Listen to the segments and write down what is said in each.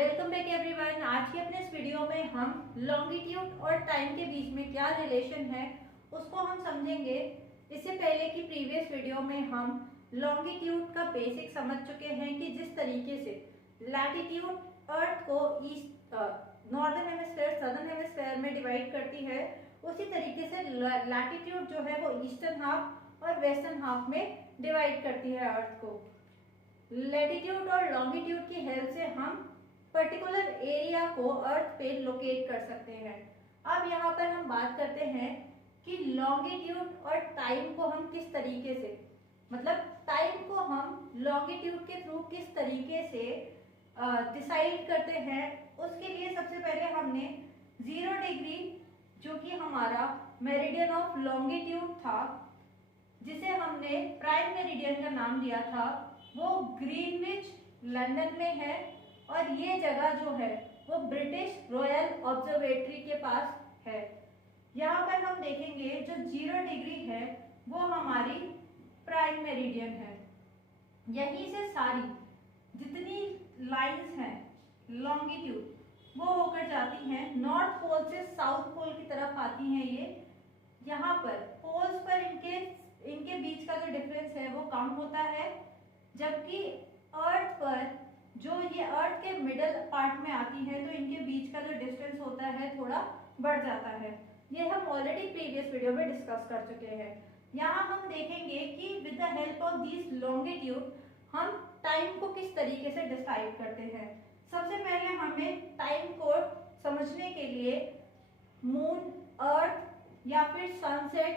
Welcome back everyone. आज के अपने इस वीडियो में हम लॉन्गिट्यूड और टाइम के बीच में क्या रिलेशन है उसको हम समझेंगे। इससे पहले की प्रीवियस वीडियो में हम लॉन्गिट्यूड का बेसिक समझ चुके हैं कि जिस तरीके से लैटिट्यूड अर्थ को east northern hemisphere southern hemisphere में डिवाइड करती है, उसी तरीके से लैटिट्यूड जो है वो ईस्टर्न हाफ और वेस्टर्न हाफ में डिवाइड करती है अर्थ को। लैटिट्यूड और लॉन्गिट्यूड की हेल्प से हम पर्टिकुलर एरिया को अर्थ पे लोकेट कर सकते हैं। अब यहाँ पर हम बात करते हैं कि लॉन्गिट्यूड और टाइम को हम किस तरीके से, मतलब टाइम को हम लॉन्गिट्यूड के थ्रू किस तरीके से डिसाइड करते हैं। उसके लिए सबसे पहले हमने 0 डिग्री जो कि हमारा मेरिडियन ऑफ लॉन्गिट्यूड था, जिसे हमने प्राइम मेरिडियन का नाम दिया था, वो ग्रीनविच लंदन में है और ये जगह जो है वो ब्रिटिश रॉयल ऑब्जर्वेटरी के पास है। यहाँ पर हम देखेंगे जो 0 डिग्री है वो हमारी प्राइम मेरिडियन है। यहीं से सारी जितनी लाइंस हैं लॉन्गिट्यूड वो होकर जाती हैं नॉर्थ पोल से साउथ पोल की तरफ आती हैं। ये यहाँ पर पोल्स पर इनके बीच का जो डिफरेंस है वो कम होता है, जबकि अर्थ पर जो ये अर्थ के मिडल पार्ट में आती है तो इनके बीच का जो डिस्टेंस होता है थोड़ा बढ़ जाता है। ये हम ऑलरेडी प्रीवियस वीडियो में डिस्कस कर चुके हैं। यहाँ हम देखेंगे कि with the help of this longitude हम टाइम को किस तरीके से डिसाइड करते हैं। सबसे पहले हमें टाइम को समझने के लिए मून, अर्थ या फिर सनसेट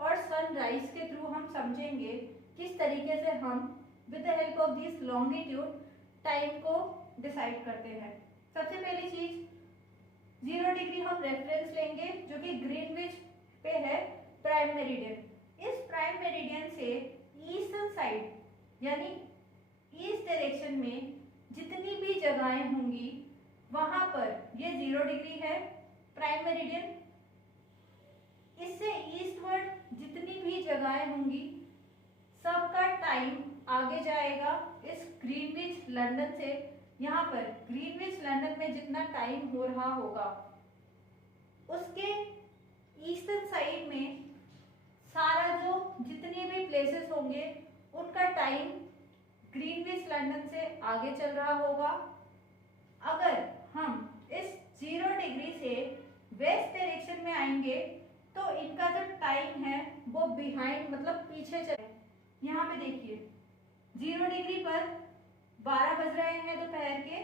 और सनराइज के थ्रू हम समझेंगे किस तरीके से हम with the help of this longitude time को डिसाइड करते हैं। सबसे पहली चीज 0 डिग्री हम रेफरेंस लेंगे जो कि ग्रीनविच पे है प्राइम मेरिडियन। इस प्राइम मेरिडियन से ईस्टर्न साइड यानी ईस्ट डायरेक्शन में जितनी भी जगहें होंगी वहां पर ये 0 डिग्री है प्राइम मेरिडियन। इससे ईस्टवर्ड जितनी भी जगहें होंगी सबका टाइम आगे जाएगा इस ग्रीनविच लंदन से। यहाँ पर ग्रीनविच लंदन में जितना टाइम हो रहा होगा उसके ईस्टर्न साइड में सारा जो जितने भी प्लेसेस होंगे उनका टाइम ग्रीनविच लंदन से आगे चल रहा होगा। अगर हम इस 0 डिग्री से वेस्ट डायरेक्शन में आएंगे तो इनका जो टाइम है वो बिहाइंड मतलब पीछे चले। यहाँ पे देखिए 0 डिग्री पर 12 बज रहे हैं दोपहर के।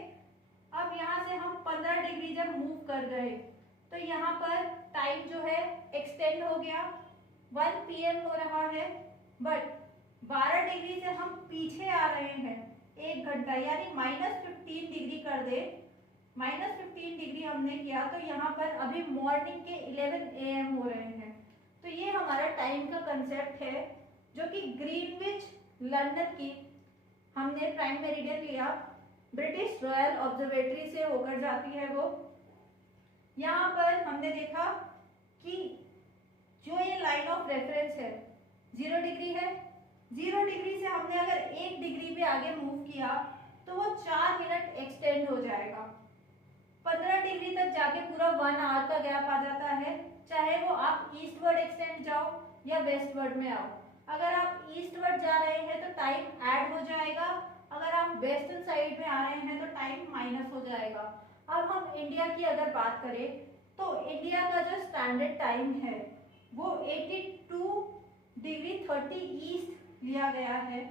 अब यहाँ से हम 15 डिग्री जब मूव कर गए तो यहाँ पर टाइम जो है एक्सटेंड हो गया, 1 PM हो रहा है। बट 12 डिग्री से हम पीछे आ रहे हैं 1 घंटा, यानी -15 डिग्री कर दे। -15 डिग्री हमने किया तो यहाँ पर अभी मॉर्निंग के 11 AM हो रहे हैं। तो ये हमारा टाइम का कंसेप्ट है जो कि ग्रीनविच लंदन की हमने प्राइम मेरिडियन लिया, ब्रिटिश रॉयल ऑब्जर्वेटरी से होकर जाती है वो। यहाँ पर हमने देखा कि जो ये लाइन ऑफ रेफरेंस है 0 डिग्री है। 0 डिग्री से हमने अगर 1 डिग्री भी आगे मूव किया तो वो 4 मिनट एक्सटेंड हो जाएगा। 15 डिग्री तक जाके पूरा 1 आवर का गैप आ जाता है, चाहे वो आप ईस्टवर्ड एक्सटेंड जाओ या वेस्टवर्ड में आओ। अगर आप ईस्टवर्ड जा रहे हैं तो टाइम ऐड हो जाएगा, अगर आप वेस्टर्न साइड में आ रहे हैं तो टाइम माइनस हो जाएगा। अब हम इंडिया की अगर बात करें तो इंडिया का जो स्टैंडर्ड टाइम है वो 82 डिग्री 30 ईस्ट लिया गया है।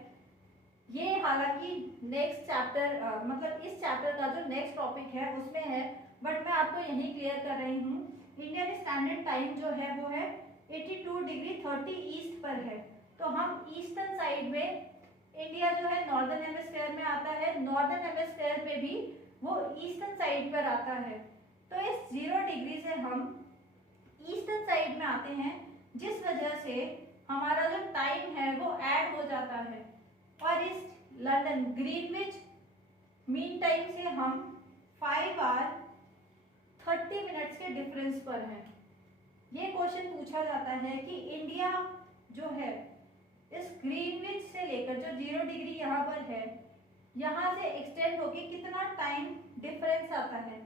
ये हालांकि नेक्स्ट चैप्टर मतलब इस चैप्टर का जो नेक्स्ट टॉपिक है उसमें है, बट मैं आपको यही क्लियर कर रही हूँ। इंडियन स्टैंडर्ड टाइम जो है वो है 82 डिग्री 30 ईस्ट पर है। तो हम ईस्टर्न साइड में, इंडिया जो है नॉर्दर्न हेमिस्फीयर में आता है, नॉर्दर्न हेमिस्फीयर में भी वो ईस्टर्न साइड पर आता है। तो इस 0 डिग्री से हम ईस्टर्न साइड में आते हैं, जिस वजह से हमारा जो टाइम है वो ऐड हो जाता है। और इस लंदन ग्रीनविच मीन टाइम से हम 5 आवर 30 मिनट्स के डिफरेंस पर हैं। ये क्वेश्चन पूछा जाता है कि इंडिया जो है इस ग्रीनविच से लेकर जो 0 डिग्री यहाँ पर है यहाँ से एक्सटेंड होके कितना टाइम डिफरेंस आता है,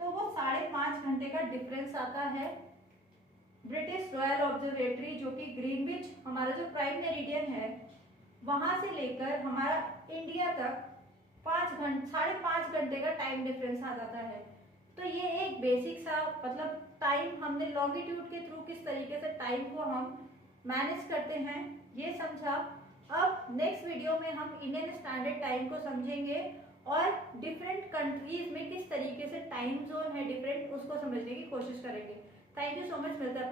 तो वो 5.5 घंटे का डिफरेंस आता है। ब्रिटिश रॉयल ऑब्जर्वेटरी जो कि ग्रीनविच हमारा जो प्राइम मेरिडियन है वहां से लेकर हमारा इंडिया तक 5.5 घंटे का टाइम डिफरेंस आ जाता है। तो ये एक बेसिक सा मतलब टाइम हमने लॉन्गिट्यूड के थ्रू किस तरीके से टाइम को हम मैनेज करते हैं ये समझा। अब नेक्स्ट वीडियो में हम इंडियन स्टैंडर्ड टाइम को समझेंगे और डिफरेंट कंट्रीज में किस तरीके से टाइम जोन है डिफरेंट उसको समझने की कोशिश करेंगे। Thank you so much. मिलते हैं।